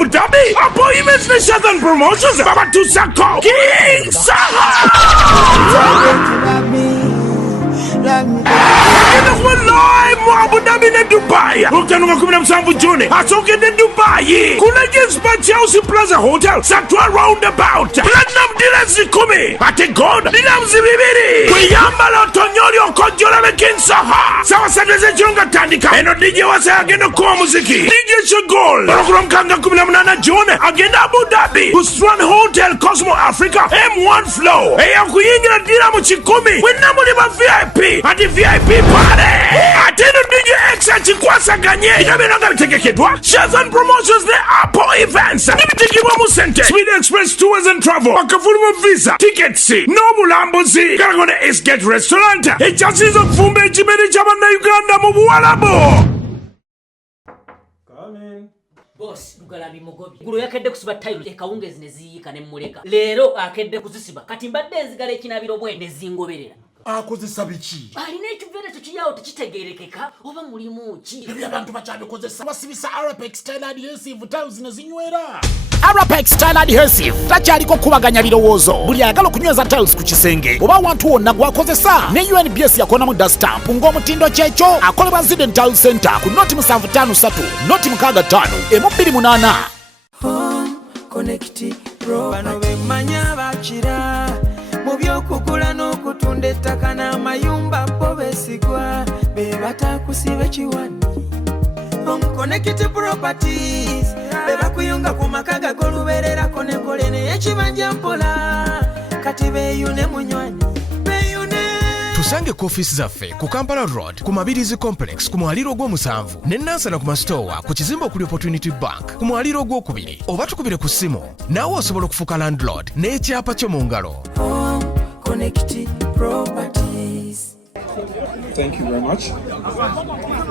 Abu Dhabi. Appointments na Southern Promotions. Baba Tusako. King Saha. Abu Dhabi na Dubai. Ukanunga 17 Juni. Atoke na Dubai. Kuna Gispa Chelsea Plaza Hotel. Satwa Roundabout. Platinum Dealers 10. Ate God. Dinamzi bibiri. Kuyamba la Tonyoli Okonjola na King Saha. Sawa sadeze chunga tandika. Eno DJ wasa agenda kwa muziki. DJ Shagol. Program kanga 18 Juni. Agenda Abu Dhabi. Ustran Hotel Cosmo Africa. M1 Flow. Eya kuyingira dinamu 10. Wenamu ni ma VIP. Ati VIP party. Ateno DJ X chikwasa ganye. Ikabena bitegekedwa. Shazan Promotions ne Apple Events. Nibitikibwa mu center. Speed Express Tours and Travel. Bakafuluma Visa. Tickets. No mulambuzi. Karagone Esgate Restaurant. Echasizo kufumbe chimene chabana Uganda mu Buwalabo. Boss, Lugalabi Mugobi. Guru yakedde kusiba tile ekawungezi neziyika ne muleka. Lero akedde kuzisiba. Kati mbadde nzigala ekinabiro bwende zingoberera. Akozesa biki? Alina ekivere tukiyawo tekitegerekeka oba mulimu ki? Ebyo abantu bakyabikozesa basibisa Arapex Style Adhesive tiles ne zinywera. Arapex Style Adhesive takyaliko kubaganya birowoozo. Buli ayagala okunyweza tiles ku kisenge oba awantu wonna gwakozesa. Ne UNBS yakonamu dust stamp ng'omutindo kyekyo akolebwa Zident Tile Center ku noti 753 noti 65 M28. Home Connect Pro bano bemmanya bakira mu by'okugula n'okutunda ettaka n'amayumba bo beesigwa be batakusiba kiwani. Home Connect Properties be bakuyunga ku maka gag'olubeererako n'enkole n'ekibanja mpola kati beeyune munywanyi beeyune. Tusange ku office zaffe ku Kampala Road ku Mabirizi Complex ku mwaliro gw'omusanvu ne Nansana ku Mastowa ku kizimbe okuli Opportunity Bank ku mwaliro gw'okubiri oba tukubire ku ssimu naawe osobola okufuuka landlord n'ekyapa kyo mu ngalo. Home Connect Properties. Thank you very much.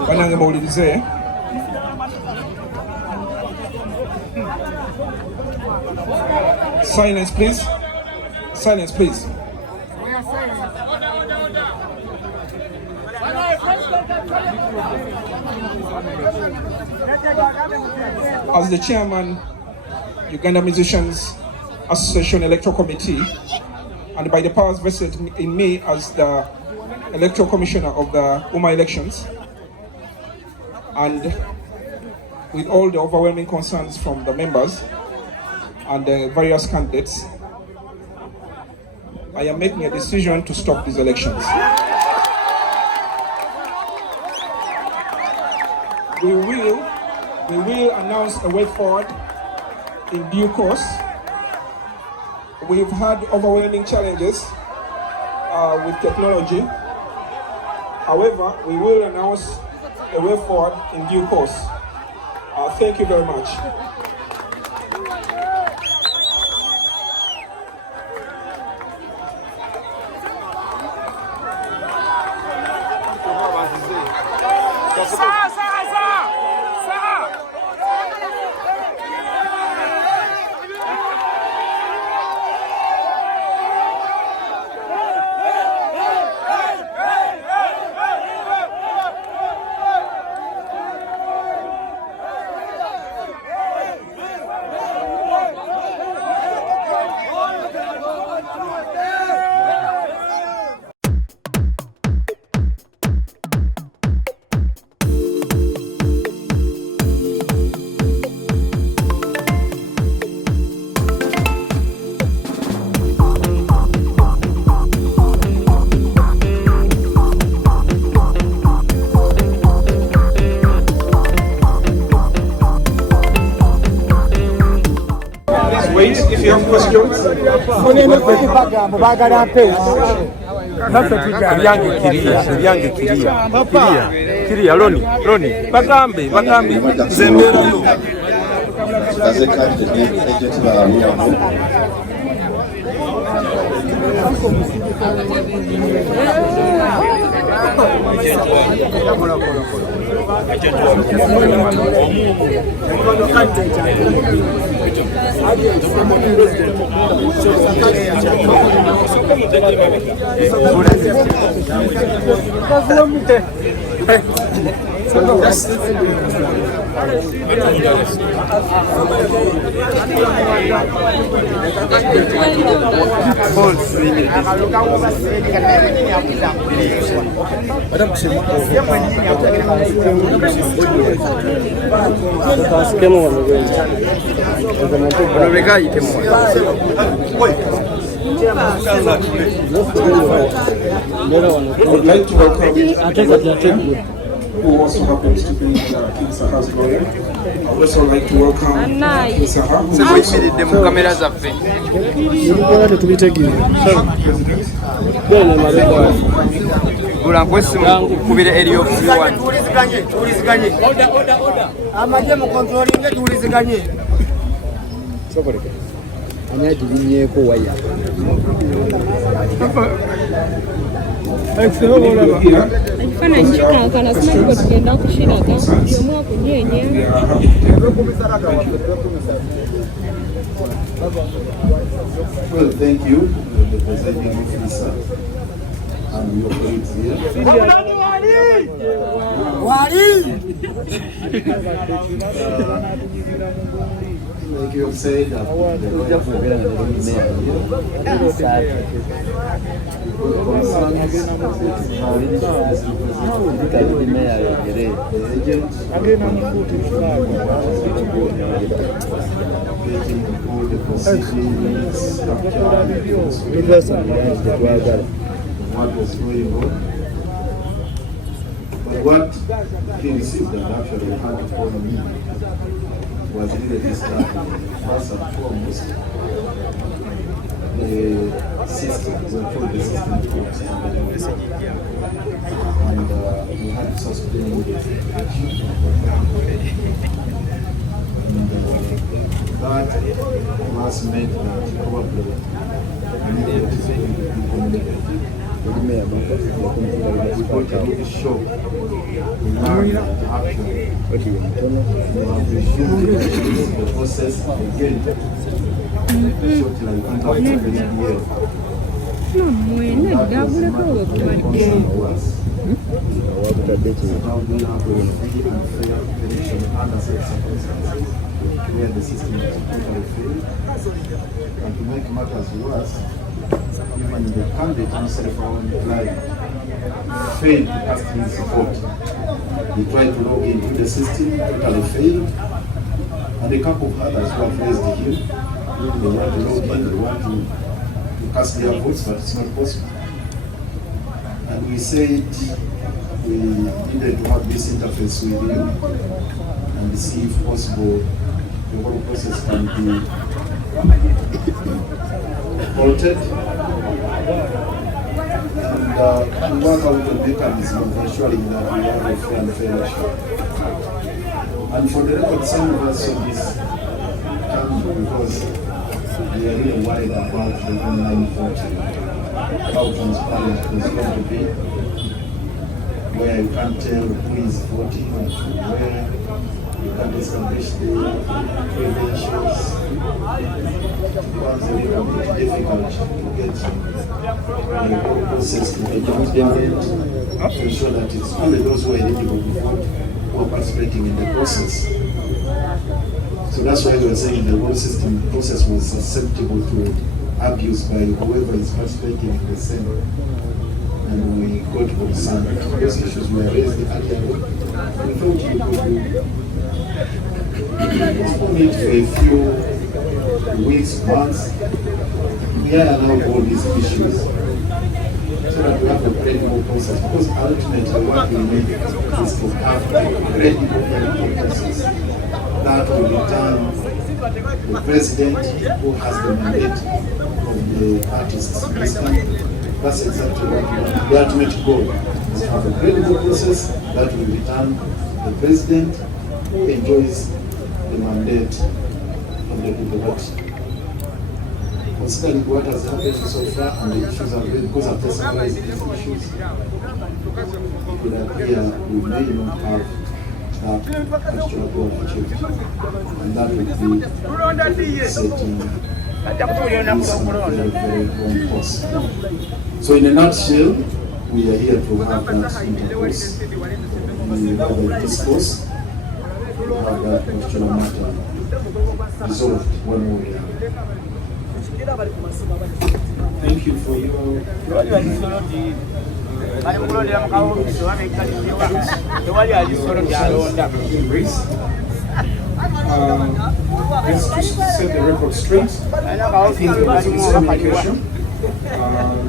Banange mawulirize. Silence please. Silence please. As the chairman, Uganda Musicians Association Electoral Committee, and by the powers vested in me as the Electoral Commissioner of the UMA elections, and with all the overwhelming concerns from the members and the various candidates, I am making a decision to stop these elections. We will announce a way forward in due course. We've had overwhelming challenges with technology. However, we will announce a way forward in due course. Thank you very much. If you have questions, would like to welcome who also happens to be King Saha's lawyer. I would also like to welcome King Saha, who is also ekifaananyi kikankana simanyi bwe tugenda kushiraga buli omu akunyeenya. Well, thank you, the presiding officer and your colleagues here. Like you have said, the what was going on. But what he received and actually had for me was really this time, first and foremost, the system, we call the system court. And we had to suspend the election. And that was meant that probably we needed to be communicated. We got a really shock. We learned that actually we have resumed the process again. Short like impact of the year. So that was my concern was how we have a free and fair election under such circumstances where the system is totally failed. And to make matters worse, even the candidate himself, our own client, failed to cast his support. He tried to log into the system, totally failed. And a couple of others who have raised him, they want to log in, they want to cast their votes, but it's not possible. And we said we needed to have this interface with you and see if possible the whole process can be altered. And work out the mechanism of ensuring that we have a free and fair election. And for the record, some of us on this country, because we are really worried about the online voting, how transparent it is going to be, where you can't tell who is voting and where you can't establish the credentials. It becomes a little bit difficult to get the whole process to be transparent, to ensure that it's only those who are eligible to vote who are participating in the process. So that's why we are saying the whole system process was susceptible to abuse by whoever is participating in the Senate. And we got concerned. Those issues were raised earlier. We thought you could postpone it for a few weeks, months. We are allowed all these issues so that we have a credible process. Because ultimately what we need is to have a credible electoral process that will return the president who has the mandate of the artists. That's exactly what we want. The ultimate goal is to have a credible process that will return the president who enjoys the mandate of the people. But considering what has happened so far and the issues are very, because I've personalized these issues, it would appear we may not have that extra goal achieved. And that would be setting this on a very, very wrong course. So in a nutshell, we are here to have that intercourse, we have a discourse, have that constitutional matter resolved one way or the other. Thank you for your just to set the record straight, I think there was a miscommunication.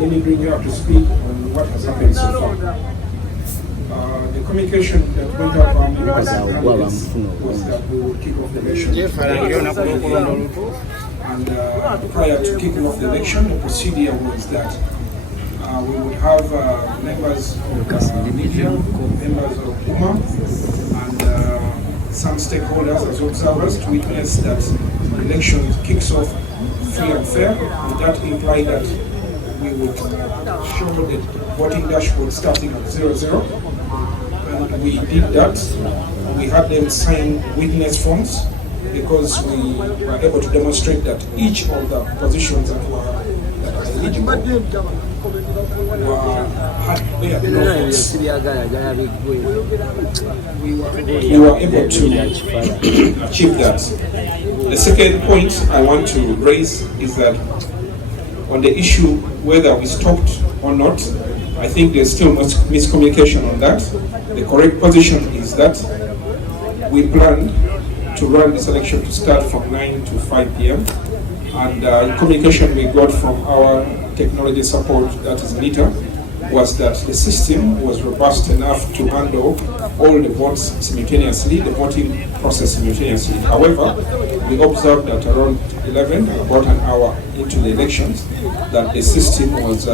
Let me bring you up to speed on what has happened so far. The communication that went out from the was that we would kick off the election. And prior to kicking off the election, the procedure was that we would have members of media, members of UMA, and some stakeholders as observers to witness that the election kicks off free and fair, and that implied that we would show the voting dashboard starting at 00, and we did that. We had them sign witness forms because we were able to demonstrate that each of the positions that were eligible had no votes. We were able to achieve that. The second point I want to raise is that on the issue whether we stopped or not, I think there's still much miscommunication on that. The correct position is that we planned to run this election to start from 9 to 5 p.m. And communication we got from our technology support, that is NITA, was that the system was robust enough to handle all the votes simultaneously, the voting process simultaneously. However, we observed that around 11, about an hour into the elections, that the system was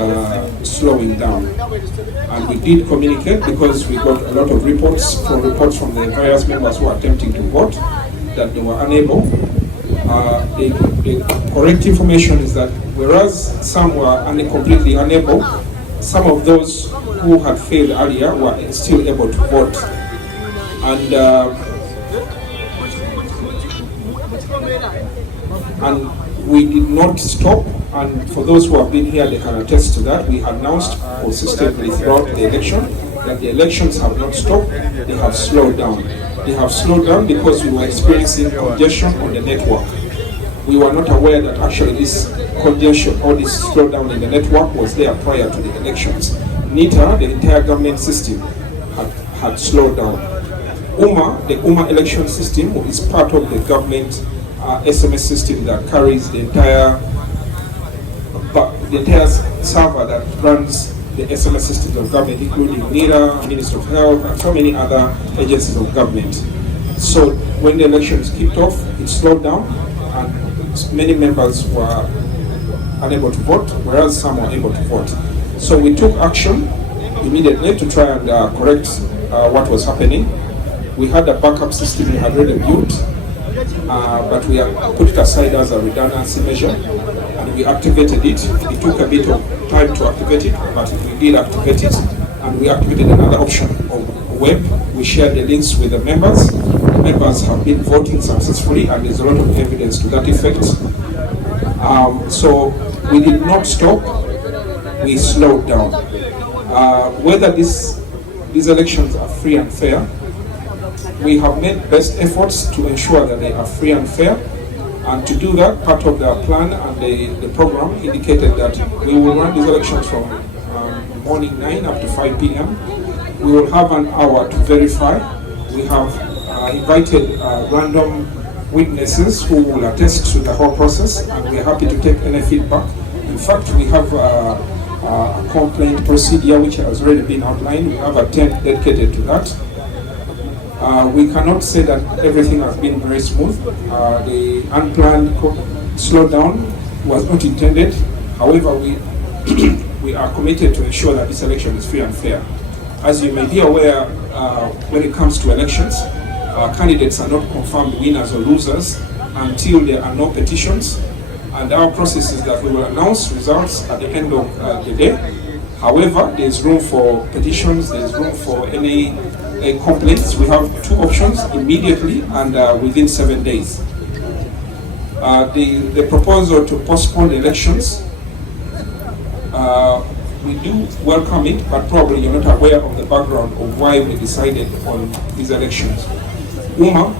slowing down. And we did communicate because we got a lot of reports from the various members who are attempting to vote that they were unable. The correct information is that whereas some were completely unable, some of those who had failed earlier were still able to vote. And we did not stop, and for those who have been here, they can attest to that. We announced consistently throughout the election that the elections have not stopped, they have slowed down. They have slowed down because we were experiencing congestion on the network. We were not aware that actually this congestion or this slowdown in the network was there prior to the elections. NITA, the entire government system, had slowed down. the UMA election system is part of the government SMS system that carries the entire server that runs the SMS systems of government, including NIRA, Ministry of Health, and so many other agencies of government. So when the elections kicked off, it slowed down, and many members were unable to vote, whereas some were able to vote. So we took action immediately to try and correct what was happening. We had a backup system we had already built, but we put it aside as a redundancy measure, and we activated it. It took a bit of time to activate it, but we did activate it, and we activated another option of web. We shared the links with the members. The members have been voting successfully, and there's a lot of evidence to that effect. So we did not stop, we slowed down. Whether these elections are free and fair, we have made best efforts to ensure that they are free and fair. And to do that, part of the plan and the program indicated that we will run these elections from morning 9 up to 5 p.m. We will have an hour to verify. We have invited random witnesses who will attest to the whole process, and we are happy to take any feedback. In fact, we have a complaint procedure which has already been outlined. We have a tent dedicated to that. We cannot say that everything has been very smooth. The unplanned slowdown was not intended. However, we are committed to ensure that this election is free and fair. As you may be aware, when it comes to elections, candidates are not confirmed winners or losers until there are no petitions. And our process is that we will announce results at the end of the day. However, there's room for petitions, there's room for any complaints. We have two options: immediately and within 7 days. The proposal to postpone the elections, we do welcome it, but probably you're not aware of the background of why we decided on these elections. UMA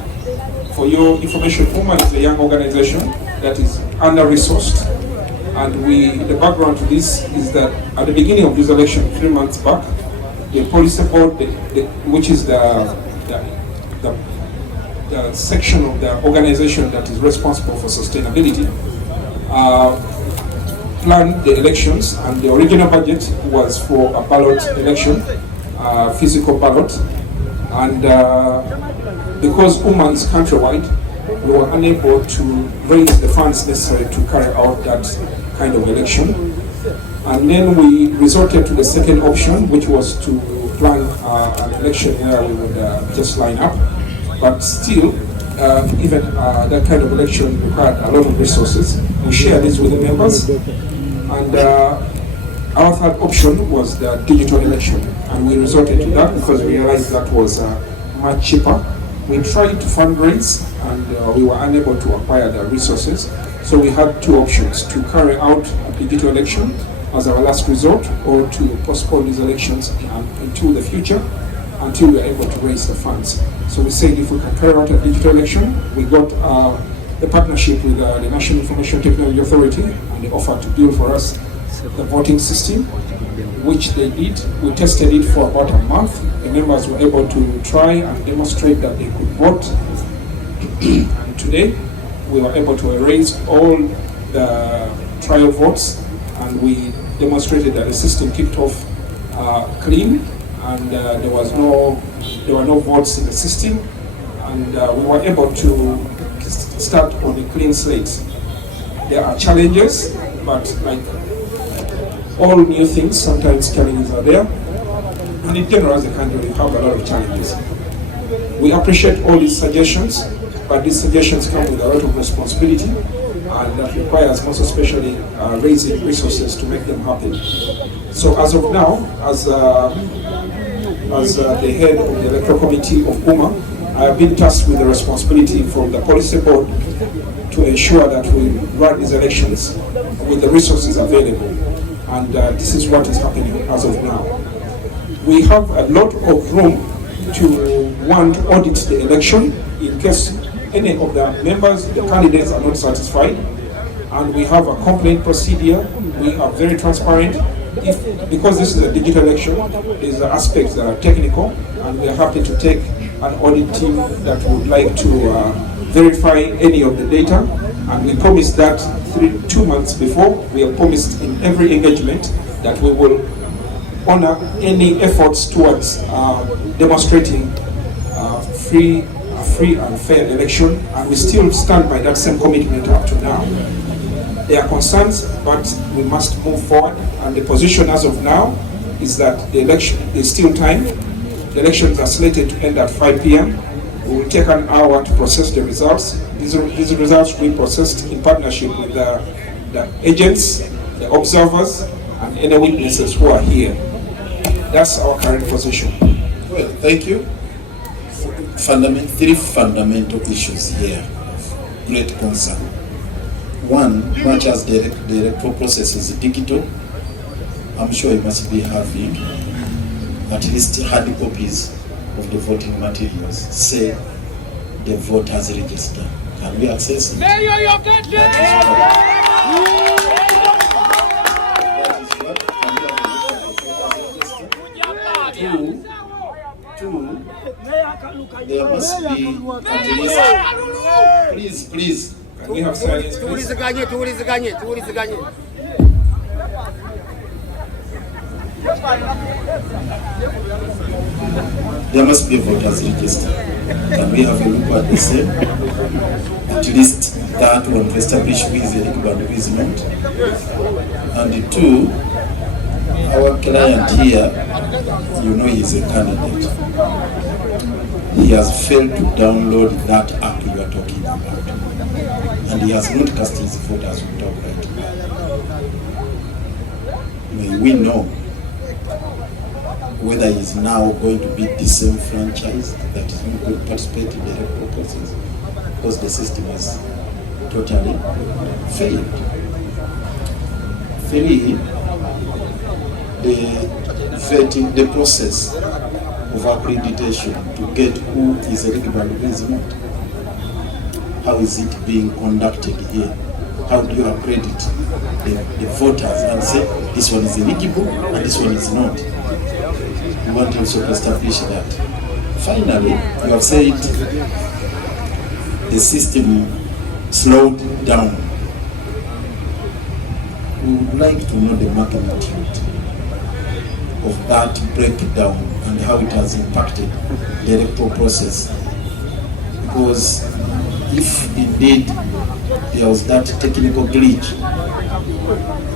For your information, UMA is a young organization that is under-resourced. And the background to this is that at the beginning of this election, 3 months back, the policy board, which is the section of the organization that is responsible for sustainability, planned the elections, and the original budget was for a ballot election, physical ballot, and because UMA is countrywide, we were unable to raise the funds necessary to carry out that kind of election. And then we resorted to the second option, which was to plan an election where we would just line up. But still, even that kind of election required a lot of resources. We shared this with the members. And our third option was the digital election. And we resorted to that because we realized that was much cheaper. We tried to fundraise and we were unable to acquire the resources. So we had two options: to carry out a digital election as our last resort, or to postpone these elections into the future until we are able to raise the funds. So we said if we can carry out a digital election, we got the partnership with the National Information Technology Authority, and they offered to build for us the voting system, which they did. We tested it for about a month. The members were able to try and demonstrate that they could vote. And today, we were able to erase all the trial votes, and we demonstrated that the system kicked off clean, and there were no votes in the system, and we were able to start on a clean slate. There are challenges, but like all new things, sometimes challenges are there, and in general as a country we have a lot of challenges. We appreciate all these suggestions, but these suggestions come with a lot of responsibility, and that requires most especially raising resources to make them happen. So as of now, as the head of the electoral committee of UMA, I have been tasked with the responsibility from the policy board to ensure that we run these elections with the resources available, and this is what is happening as of now. We have a lot of room to want to audit the election in case any of the members, the candidates are not satisfied, and we have a complaint procedure. We are very transparent. Because this is a digital election, there's the aspects that are technical, and we are happy to take an audit team that would like to verify any of the data, and we promised that 2 months before. We have promised in every engagement that we will honor any efforts towards demonstrating free and fair election, and we still stand by that same commitment up to now. There are concerns, but we must move forward, and the position as of now is that the election, there's still time. The elections are slated to end at 5 p.m. We will take an hour to process the results. These results will be processed in partnership with the agents, the observers, and any witnesses who are here. That's our current position. Well, thank you. Three fundamental issues here of great concern. One, much as the electoral process is digital, I'm sure you must be having at least hard copies of the voting materials, say the voters register. Can we access it? Two, there must be at least, please, can we have silence, please? There must be a voters register. Can we have a look at the same? At least that one to establish who is eligible and who is not. And two, our client here, you know, he is a candidate. He has failed to download that app you are talking about, and he has not cast his vote as we talk right now. May we know whether he is now going to be disenfranchised, that is not going to participate in the electoral process, because the system has totally failed. Three, the process of accreditation to get who is eligible and who is not. how is it being conducted here? How do you accredit the voters and say this one is eligible and this one is not? We want also to establish that. Finally, you have said the system slowed down. We would like to know the magnitude of that breakdown and how it has impacted the electoral process. Because if indeed there was that technical glitch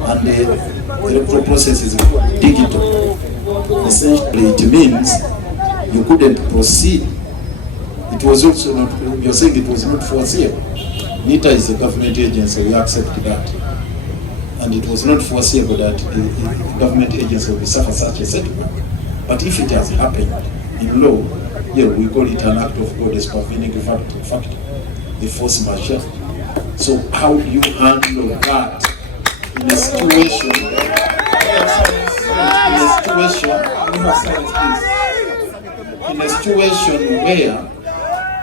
and the electoral process is digital, essentially it means you couldn't proceed. It was also not, you're saying it was not foreseeable. NITA is a government agency, we accept that. And it was not foreseeable that the government agency will suffer such a setback. But if it has happened in law, yeah, we call it an act of God, a supervening factor, the force majeure. So how do you handle that in a situation, in a situation where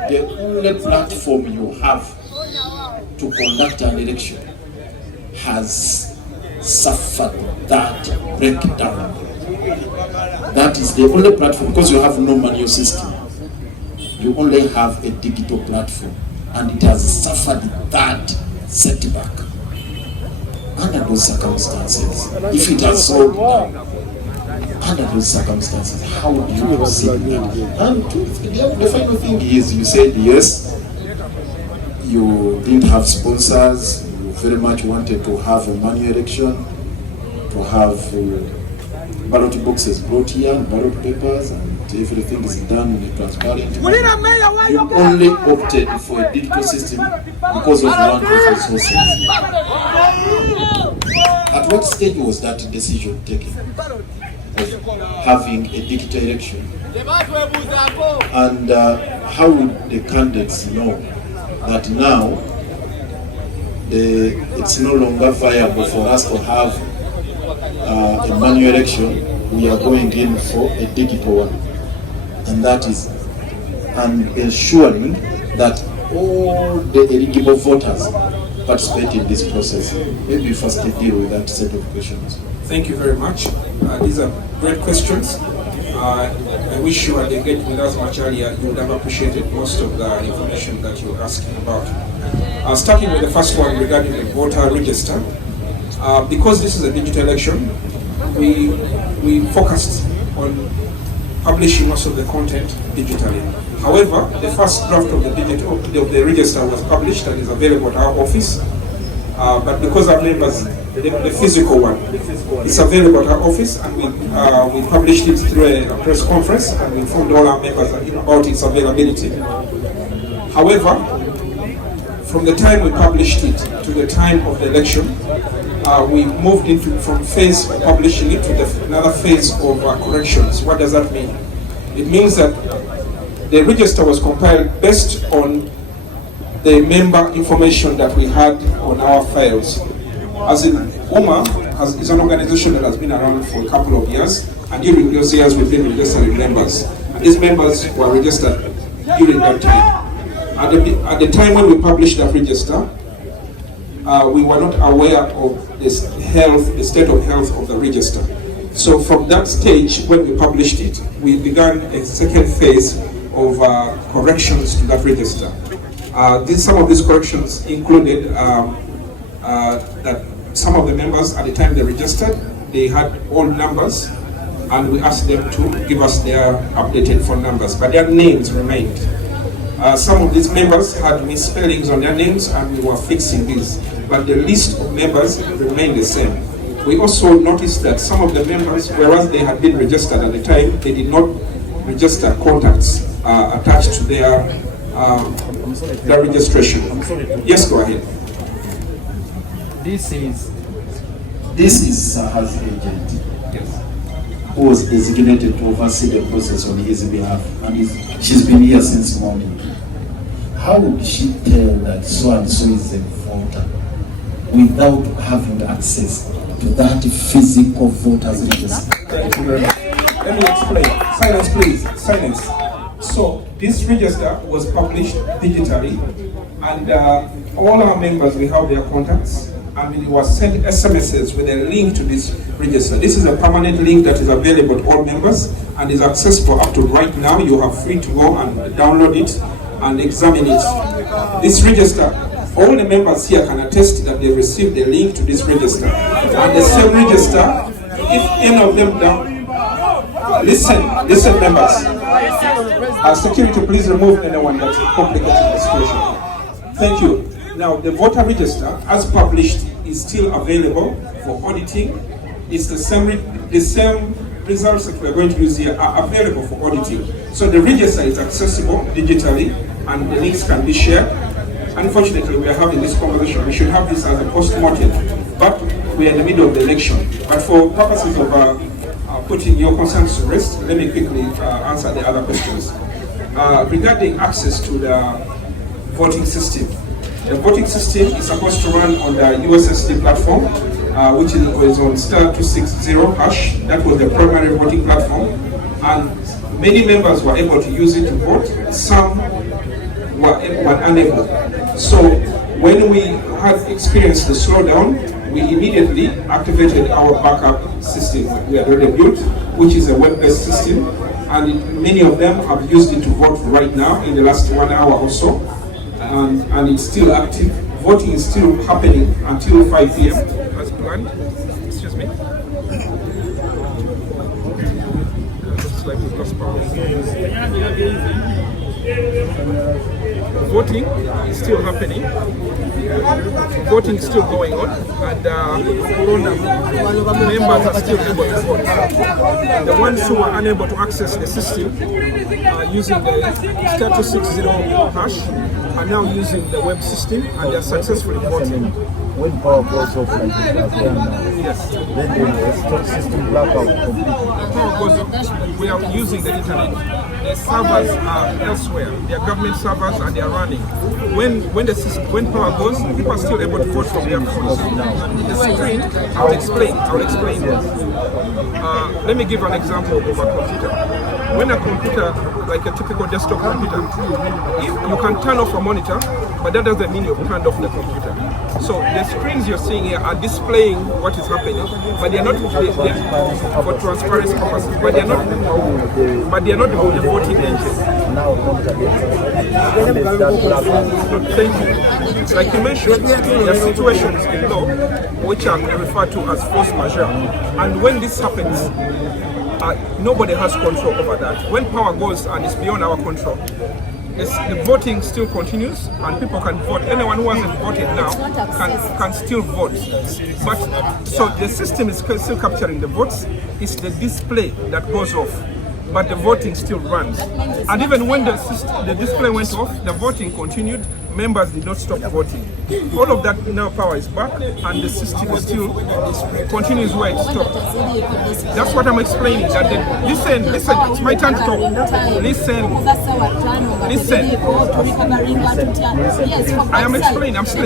the only platform you have to conduct an election has suffered that breakdown? That is the only platform, because you have no manual system. You only have a digital platform, and it has suffered that setback. Under those circumstances, if it has slowed down, under those circumstances, how do you proceed? And the final thing is, you said yes, you didn't have sponsors, you very much wanted to have a manual election, to have ballot boxes brought here and ballot papers, and everything is done in a transparent way. You only opted for a digital system because of lack of resources. At what stage was that decision taken of having a digital election? And how would the candidates know that now it's no longer viable for us to have a manual election, we are going in for a digital one, and that is ensuring that all the eligible voters participate in this process. Maybe first deal with that set of questions. Thank you very much. These are great questions. I wish you had engaged with us much earlier. You would have appreciated most of the information that you're asking about. Starting with the first one regarding the voter register. Because this is a digital election, we focused on publishing most of the content digitally. However, the first draft of the register was published and is available at our office. But because our members, the physical one, is available at our office, and we published it through a press conference, and we informed all our members about its availability. However, from the time we published it to the time of the election, we moved from phase of publishing it to another phase of corrections. What does that mean? It means that the register was compiled based on the member information that we had on our files. As in, UMA is an organization that has been around for a couple of years, and during those years we've been registering members. And these members were registered during that time. At the time when we published that register, we were not aware of the state of health of the register. So from that stage, when we published it, we began a second phase of corrections to that register. Some of these corrections included that some of the members, at the time they registered, they had old numbers, and we asked them to give us their updated phone numbers, but their names remained. Some of these members had misspellings on their names, and we were fixing these, but the list of members remained the same. We also noticed that some of the members, whereas they had been registered at the time, they did not register contacts attached to their registration. Yes, go ahead. This is Saha's agent, yes, who was designated to oversee the process on his behalf, and she's been here since morning. How would she tell that so and so is a voter without having access to that physical voter's register? Thank you very much. Let me explain. Silence, please. Silence. So this register was published digitally, and all our members, we have their contacts, and we were sent SMSs with a link to this register. This is a permanent link that is available to all members and is accessible up to right now. You are free to go and download it and examine it. This register, all the members here can attest that they received a link to this register. And the same register, if any of them don't, listen members. Security, please remove anyone that's complicating the situation. Thank you. Now, the voter register, as published, is still available for auditing. It's the same results that we're going to use here are available for auditing. So the register is accessible digitally, and the links can be shared. Unfortunately, we are having this conversation. We should have this as a post-mortem, but we are in the middle of the election. But for purposes of putting your concerns to rest, let me quickly answer the other questions. Regarding access to the voting system. The voting system is supposed to run on the USSD platform, which is on *260 hash. That was the primary voting platform, and many members were able to use it to vote. Some were unable. So when we had experienced the slowdown, we immediately activated our backup system we had already built, which is a web-based system, and many of them have used it to vote right now in the last 1 hour or so. And it's still active. Voting is still happening until 5 p.m. as planned. Excuse me. Looks like we've lost power. Voting is still happening. Voting is still going on, and members are still able to vote. The ones who are unable to access the system using the *260 hash are now using the web system, and they are successfully voting. When power goes off like it has done now, yes, then the system blackout completely. Power goes off, we are using the internet. The servers are elsewhere. They are government servers, and they are running. When power goes, people are still able to vote from their phones. The screen, I'll explain. Let me give an example of a computer. When a computer, like a typical desktop computer, you can turn off a monitor, but that doesn't mean you've turned off the computer. So the screens you're seeing here are displaying what is happening, but they are not for transparency purposes. But they are not the voting engine. Thank you. Like you mentioned, there are situations in law which are referred to as force majeure, and when this happens, nobody has control over that. When power goes and it's beyond our control, the voting still continues, and people can vote. Anyone who hasn't voted now can still vote. But so the system is still capturing the votes. It's the display that goes off, but the voting still runs. And even when the display went off, the voting continued. Members did not stop voting. All of that now power is back, and the system is still continues where it stopped. That's what I'm explaining. Listen, it's my turn to talk. Listen. I am explaining. I'm still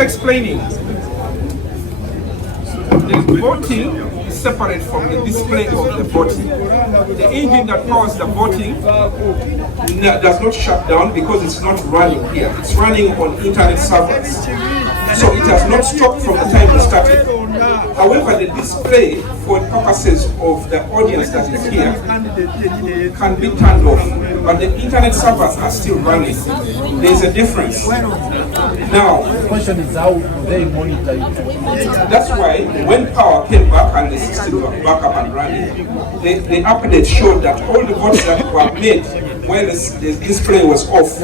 explaining. The voting is separate from the display of the voting. The engine that powers the voting does not shut down because it's not running here. It's running on internet servers. So it has not stopped from the time it started. However, the display for purposes of the audience that is here can be turned off, but the internet servers are still running. There's a difference. Now, the question is how they monitor it. That's why when power came back and the system was back up and running, the update showed that all the votes that were made when the display was off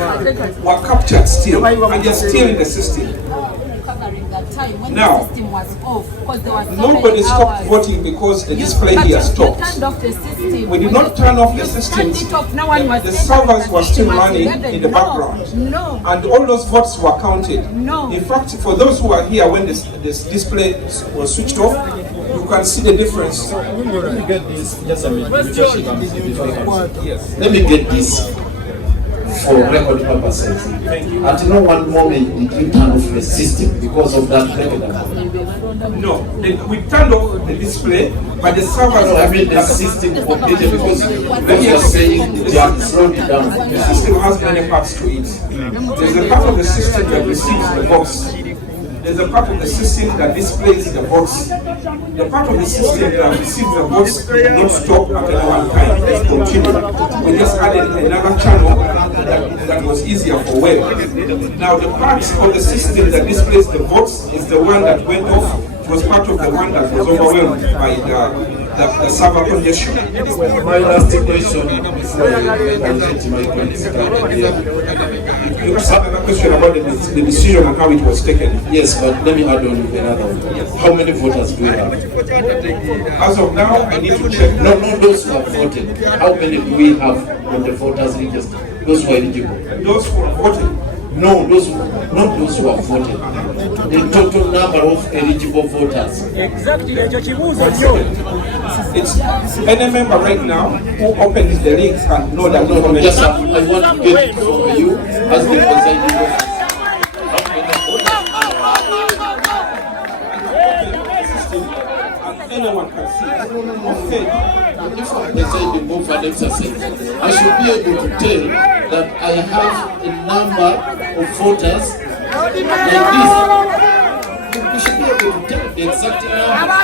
were captured still, and they're still in the system. Now, nobody stopped voting because the display here stopped. We did not turn off the system. The servers were still running in the background. And all those votes were counted. In fact, for those who are here when this display was switched off, you can see the difference. Let me get this. Just a minute. Yes. Let me get this. for record purposes. At no one moment did you turn off the system because of that breakdown? No, we turned off the display, but the servers. No, I mean the system completed because they are saying they have slowed it down. The system has many parts to it. There's a part of the system that receives the box. There's a part of the system that displays the box. The part of the system that receives the box will not stop at any one time. It's continued. We just added another channel that was easier for web. Now the part of the system that displays the box is the one that went off. It was part of the one that was overwhelmed by the server congestion. My last question before I get my point started here. You asked another question about the decision and how it was taken. Yes, but let me add on with another one. How many voters do we have? As of now, I need to check. No, those who have voted. How many do we have on the voters register? Those who are eligible. Those who have voted. No, not those who have voted. The total number of eligible voters. Exactly. It's any member right now who opens the links and know that just I want to get it from you as the presiding officer. Anyone can see. If I decide to go for an exercise, I should be able to tell that I have a number of voters like this. You should be able to tell the exact number.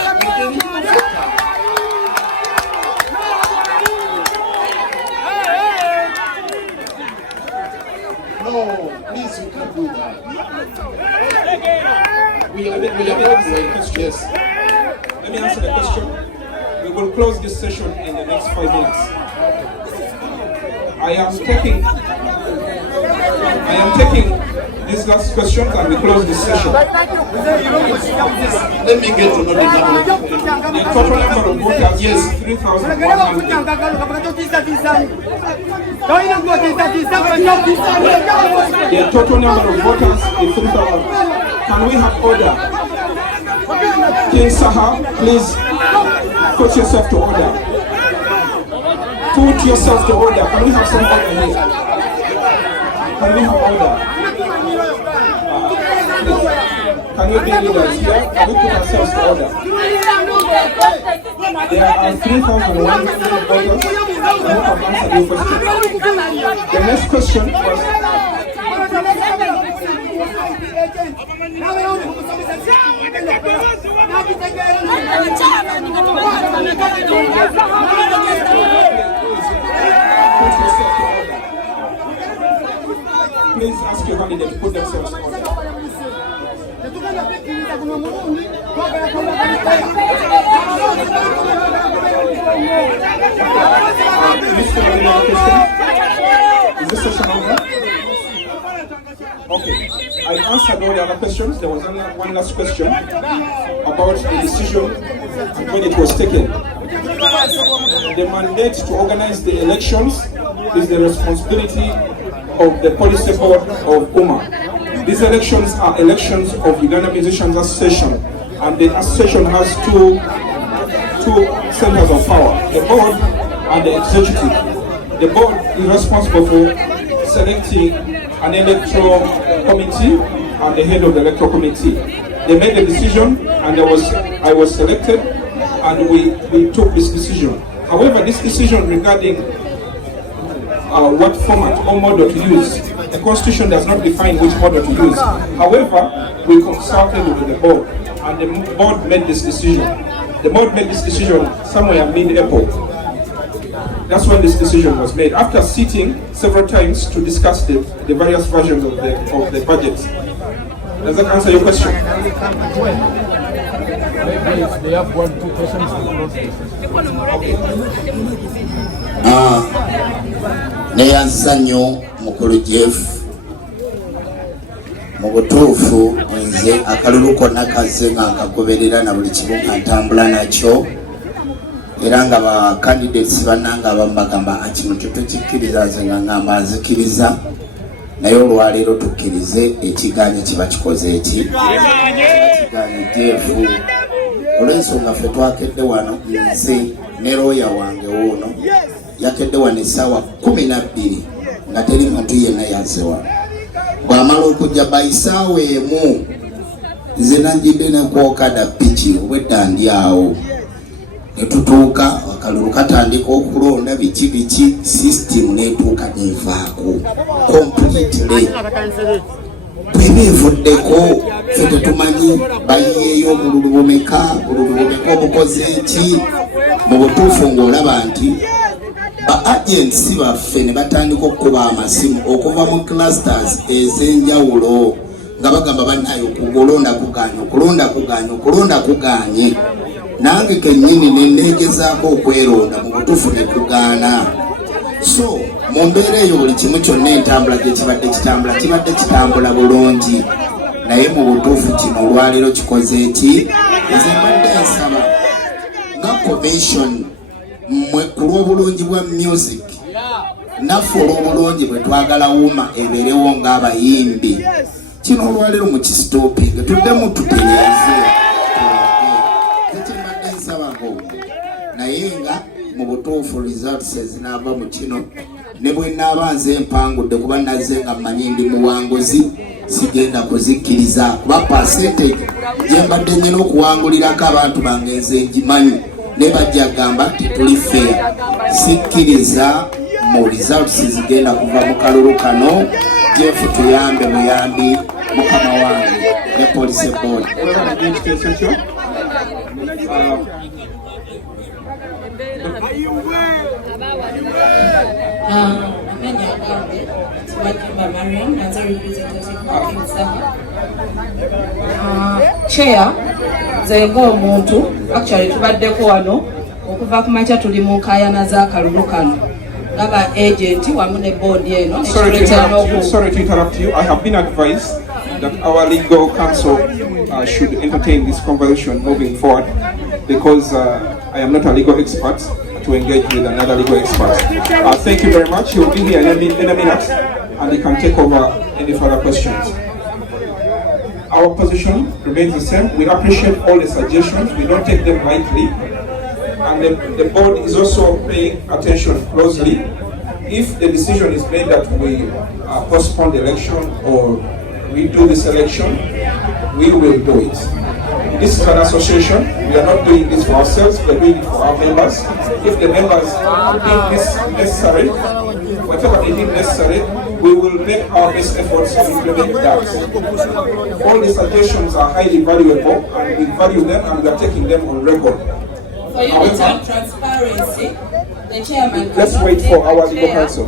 No, please, you can't do that. We are not doing yes. Let me answer the question. We will close this session in the next 5 minutes. I am taking these last questions and we close this session. Let me get to know the number. The total number of voters is 3,100. The total number of voters is 3,000. Can we have order? King Saha, please put yourself to order. Put yourself to order. Can we have some order here? Can we have order? Can we be leaders here? Can we put ourselves to order? There are 3,100 voters who have answered your question. The next question was... Please ask your candidate to put themselves in order. Is this session over? Okay, I answered all the other questions. There was one last question about the decision and when it was taken. The mandate to organize the elections is the responsibility of the policy board of UMA. These elections are elections of Uganda Musicians Association, and the association has two centers of power, the board and the executive. The board is responsible for selecting an electoral committee and the head of the electoral committee. They made a decision and I was selected and we took this decision. However, this decision regarding what format or model to use, the constitution does not define which model to use. However, we consulted with the board and the board made this decision. The board made this decision somewhere mid-April. That's when this decision was made, after sitting several times to discuss the various versions of the budget. Does that answer your question? Maybe they have 1-2 questions to neyansa nnyo mukulu Jeff mu butuufu nze akalulu konna kazze nga nkagoberera na buli kimu ntambula nakyo era nga ba candidates bannanga bambagamba kino tetukikkiriza nze nga ngamba nzikiriza naye olwaleero tukkirize ekiganye kiba kikoze eki ekiganye Jeff olw'ensonga ffe twakedde wano nze ne looya wange wuuno yakedde wano essaawa 12 nga teri muntu yenna yazewa bw'amala okujja bayisaawe emu nze nanjidde nekwokada piki obwedda ndi awo ne tutuuka akalulu katandika okulonda biki system netuuka nevaako completely bweba evuddeko ffe tetumanyi bayiyeeyo obululu bumeka obukoze eki mu butuufu ng'olaba nti ba agency baffe ne batandika okukuba amasimu okuva mu clusters ez'enjawulo nga bagamba bannayo okulonda kuganye nange kennyini nenneegezaako okweronda mu butuufu ne kugaana. So mu mbeera eyo buli kimu kyonna entambula gye kibadde kitambula bulungi, naye mu butuufu kino olwaleero kikoze eki nze mbadde nsaba nga commission mwe ku lw'obulungi bwa music naffe olw'obulungi bwe twagala wuma ebeerewo ng'abayimbi kino olwaleero mu kisitoopinga tuddemu tutereeze ekimbadde nsabako naye nga mu butuufu results ezinaava mu kino ne bwe naaba nze empangudde kuba nazze nga mmanyi ndi muwanguzi sigenda kuzikkiriza kuba percentage gye mbadde nnyina okuwangulirako abantu bange nze ngimanyi ne bajja gamba tetuli fair sikkiriza mu results zigenda kuva mu kalulu kano. Jeff tuyambe muyambi mukama wange ne police board. Chair zenga omuntu actually tubaddeko wano okuva ku makya tuli mu nkayana z'akalulu kano ngaba agent wamu ne board eno. Sorry to interrupt you. I have been advised that our legal counsel should entertain this conversation moving forward because I am not a legal expert to engage with another legal expert. Thank you very much. He will be here in a minute and he can take over any further questions. Our position remains the same. We appreciate all the suggestions. We don't take them lightly. And the board is also paying attention closely. If the decision is made that we postpone the election or redo this election, we will do it. This is an association. We are not doing this for ourselves. We are doing it for our members. If the members deem this necessary, whatever they deem necessary, we will make our best efforts to implement that. All the suggestions are highly valuable, and we value them, and we are taking them on record. For unity and transparency, the chairman. Let's wait for our legal counsel.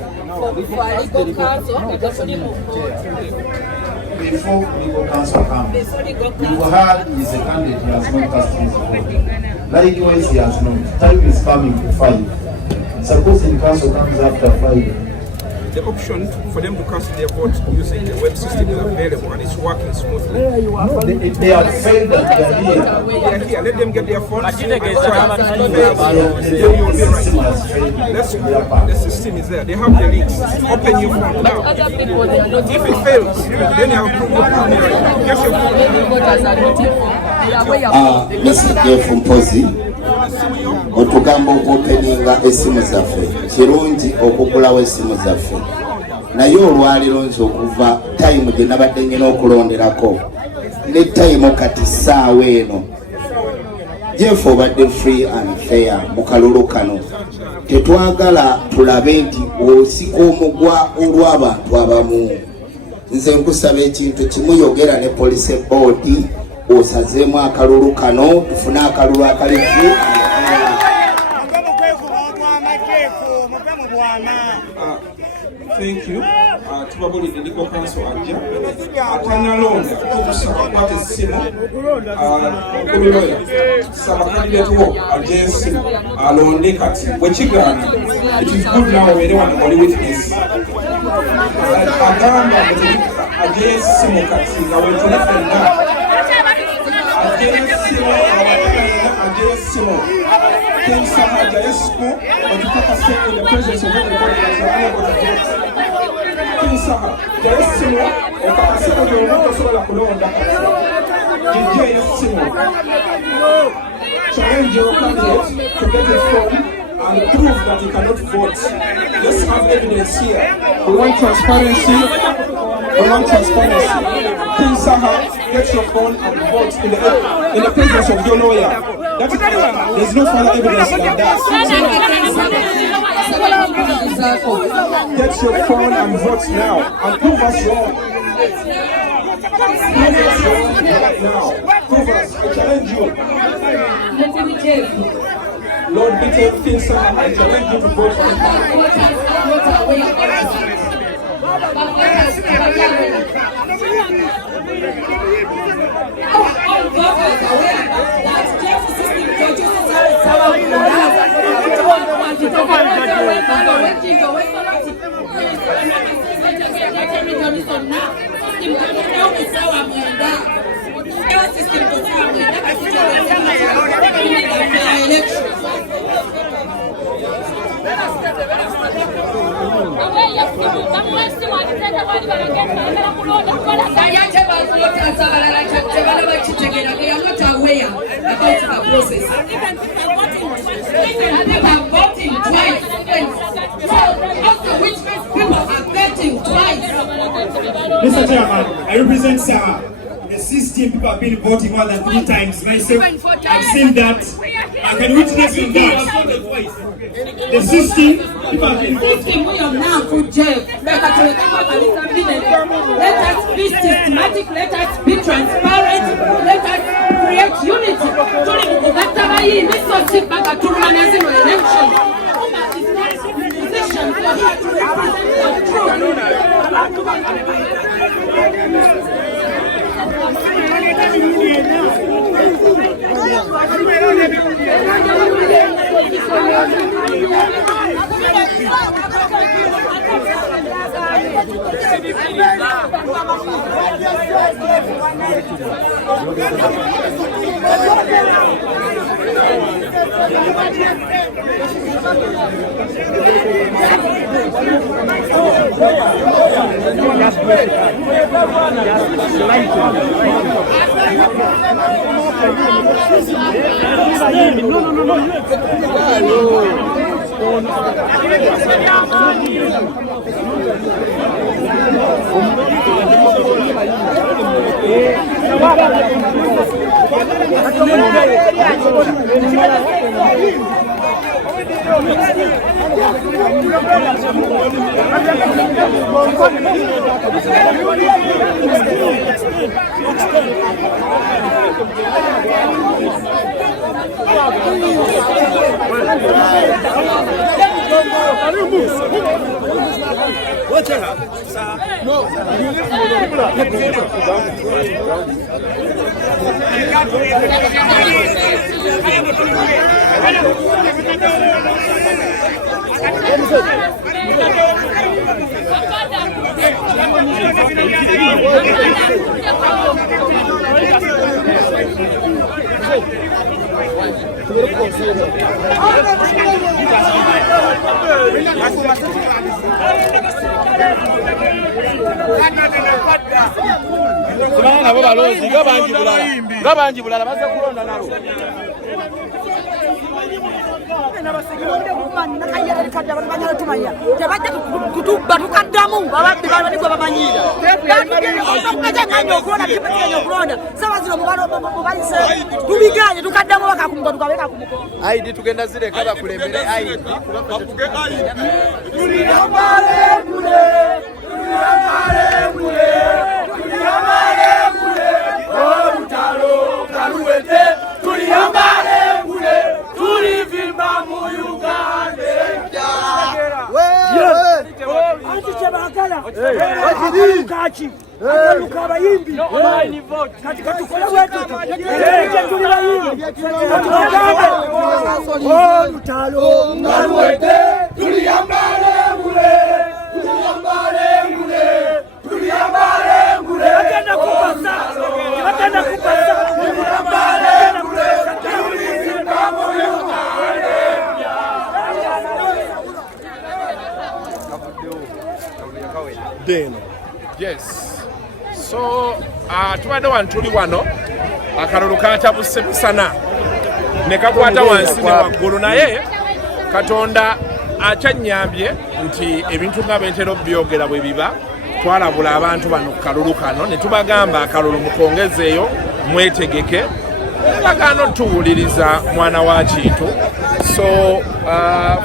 Before legal counsel comes, you heard is a candidate who has not cast his vote. Likewise, he has not. Time is coming to 5. Suppose the council comes after 5. The option for them to cast their vote using the web system is available and it's working smoothly. No, they are failed that they are here. They are here. Let them get their phones. The system is there. They have the links. Open your phone now. If it fails, then you have to get your phone. Mr. Jeff Mpozi otugamba okuopeninga essimu zaffe kirungi okugulawo essimu zaffe naye olwaliro nze okuva tayimu gye nabadde nnyina okulonderako ne tayimu kati ssaawa eno Jeff obadde free and fair mu kalulu kano tetwagala tulabe nti osika omugwa olw'abantu abamu. Nze nkusaba ekintu kimuyogera ne police board osazeemu akalulu kano tufune akalulu akalifu. Thank you. Tubabuli the legal counsel ajja atanalonda tukusaba kwate essimu okubiroya saba candidate wo ajja ensimu alonde kati bwekigaana it is good now obeere wano oli witness agamba ajja ensimu kati nga wetunafenna ajja ensimu King Saha Jayesco, but you can't say in the presence of everybody that you are able to get. King Saha Jayesco, or Kasiko, you will not so like alone that. Challenge your candidate to get it from and prove that he cannot vote. Let's have evidence here. We want transparency. King Saha, get your phone and vote in the presence of your lawyer. That is there's no further evidence than that. Get your phone and vote now and prove us wrong. Prove us. I challenge you. Lord, be King Saha, I challenge you to vote for him. Mr. Chairman, I represent Saha. The 16 people have been voting more than 3 times. Myself, I've seen that. I can witness in that. The 16 people have been voting. Let us be systematic, let us be transparent, let us create unity. Aidi tugenda zile kaba kulembere aidi bakuge aidi tuliyambale mule olutalo kaluwete tuliyambale mule tulivimba mu Uganda kachi Lukwago yimbi katika tukole wetu tuli bayimbi olutalo kaluwete tuliyambale mule atenda kupasa tuliyambale mule tulivimba mu Uganda. Yes. So, tubadde wano tuli wano akalulu katabuse misana ne kakwata wansi ne waggulu naye Katonda akyanyambye nti ebintu nga bentera byogera bwe biba twalabula abantu bano ku kalulu kano ne tubagamba akalulu mukongezeeyo mwetegeke bagano tuwuliriza mwana wa kintu so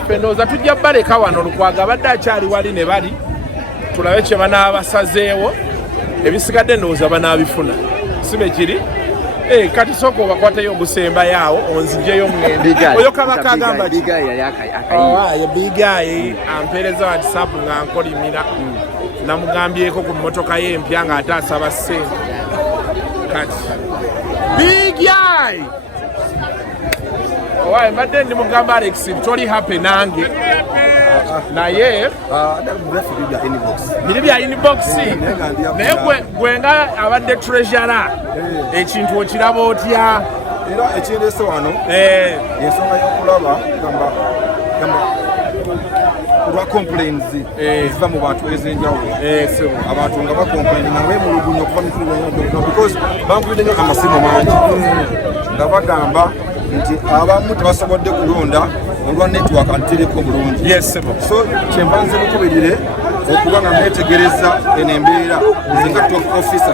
fenooza tujja baleka wano Lukwago abadde akyali wali ne bali tulabe kye banaabasazeewo ebisigadde ndowooza banaabifuna sibe kiri kati sooka obakwateyo obusemba yaawo onzijeyo mugende oyo kabaka agamba bigayi ampeereza whatsapp nga nkolimira namugambyeko ku mmotoka y'empya ng'ate asaba ssente kati bigayi owaye mbadde ndi mugamba Alex toli happy nange naye biri bya inbox naye gwe nga abadde treasurer ekintu okiraba otya era ekindeese wano ensonga y'okulaba gamba olwa complaints eziva mu bantu ez'enjawulo abantu nga bakomplaininga beemulugunya okuva mu because bampulidde nnyo amasimu mangi nga bagamba nti abamu tebasobodde kulonda olwa network antereko bulungi so kyembanze bukubirire okuba nga netegereza eno embeera nze nga top officer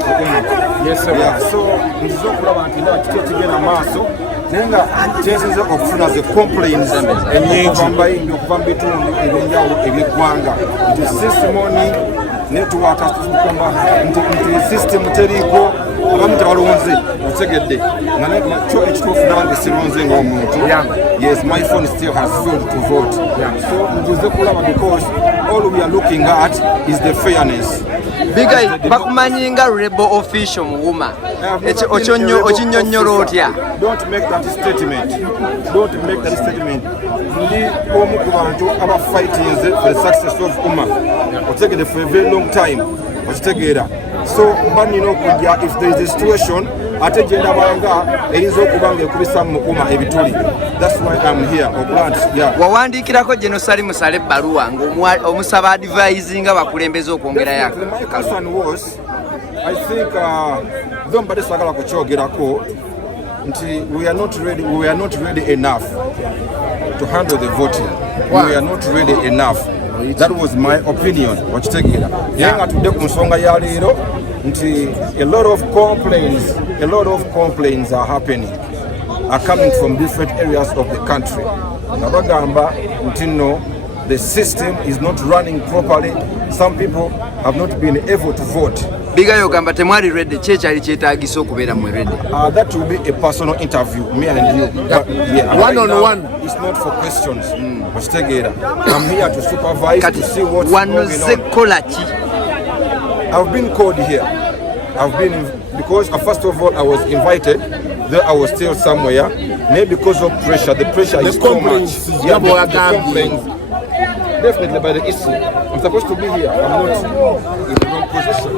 so nziza okulaba nti nga kiki ekigenda maaso naye nga kyensinza okufuna ze complaints enyingi okuva mu bitundu ebyenjawulo eby'eggwanga nti systemoni network tukumba nti system teriiko abamu tebalonze otegedde nga kyo ekituufu nange sironze ng'omuntu yes my phone still has failed to vote so nzize kulaba because all we are looking at is the fairness Bigayi bakumanyi nga rebel official mu Wuma okinyonnyola otya don't make that statement ndi omu ku bantu aba fighting for the success of Wuma otegedde for a very long time okitegeera so mba nina okujja if there is a situation ate gye ndabanga eyinza okuba nga ekubisa mu Wuma ebituli that's why I'm here wawandiikirako Genosali Musale ebbaluwa ng'omusaba advising nga bakulembeza okwongerayo my concern was I think though mbadde saagala kukyogerako nti we are not ready enough to handle the voting. We are not ready enough. That was my opinion. Wakitegeera naye nga tudde ku nsonga ya leero nti a lot of complaints are happening are coming from different areas of the country nga bagamba nti no the system is not running properly. Some people have not been able to vote. Bigayi ogamba temwali ready kyekyali kyetaagisa okubeera mu ready. That will be a personal interview, me and you. One on one. It's not for questions. I'm here to supervise, to see what's going on. I've been called here. Because first of all I was invited, then I was still somewhere. Maybe because of pressure. The pressure is too much. Definitely by the issue. I'm supposed to be here. I'm not in the wrong position.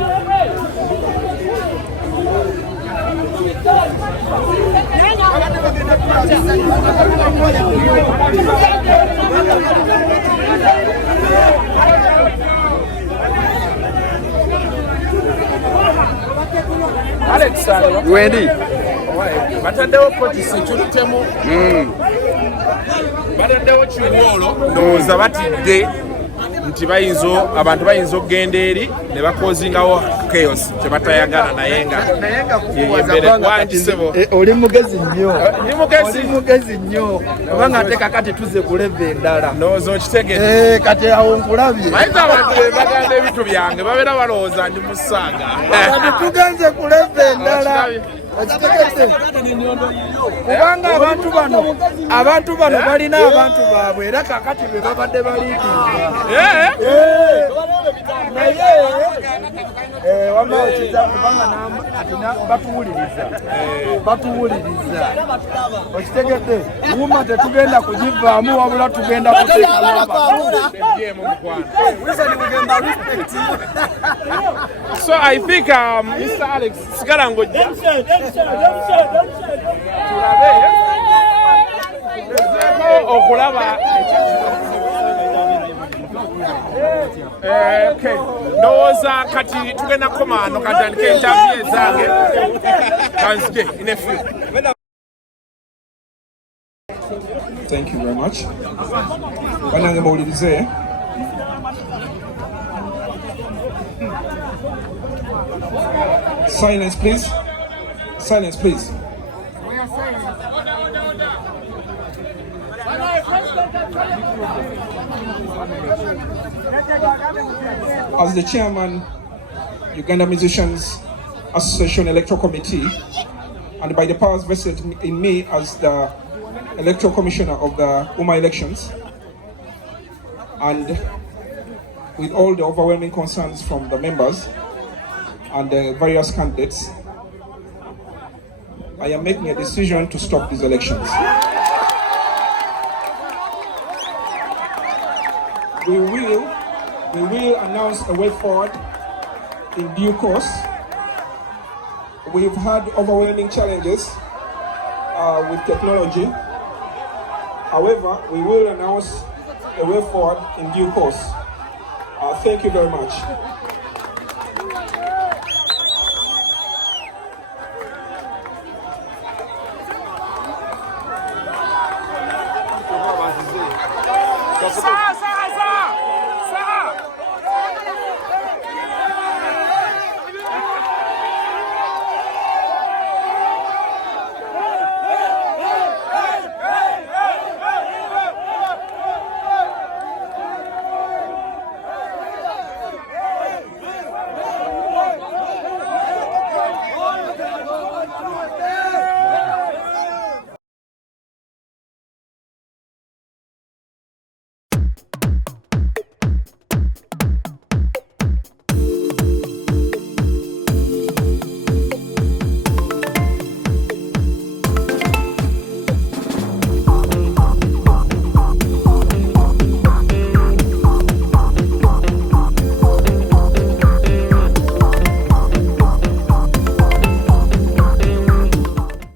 Alex, Wendy. Bataddewo koti security-mu. Bataddewo kiwolo ndowooza batidde nti abantu bayinza okugenda eri ne bakozingawo chaos kyebatayagala naye nga yeyembere wangisebo oli mugezi nnyo kubanga ate kakati tuze kuleva endala ndowooza okitegedde kati awo nkulabye mayinza abantu baganda ebintu byange babeera balowooza ndi musanga tugenze kuleva endala okitegedde kubanga abantu bano balina abantu baabwe era kakati be babadde baliitinga naye wama okiza kubanga batuwuliriza okitegedde Wuma tetugenda kugivaamu wabula tugenda So I think Mr. Alex sigala ngojja okulaba ndowooza kati tugenda komaano katandika interview zange kanzije inefu Thank you very much. Banange mawulirize. Silence, please. Silence, please. As the chairman, Uganda Musicians Association Electoral Committee, and by the powers vested in me as the Electoral Commissioner of the UMA elections, and with all the overwhelming concerns from the members and the various candidates, I am making a decision to stop these elections. We will announce a way forward in due course. We've had overwhelming challenges with technology. However, we will announce a way forward in due course. Thank you very much.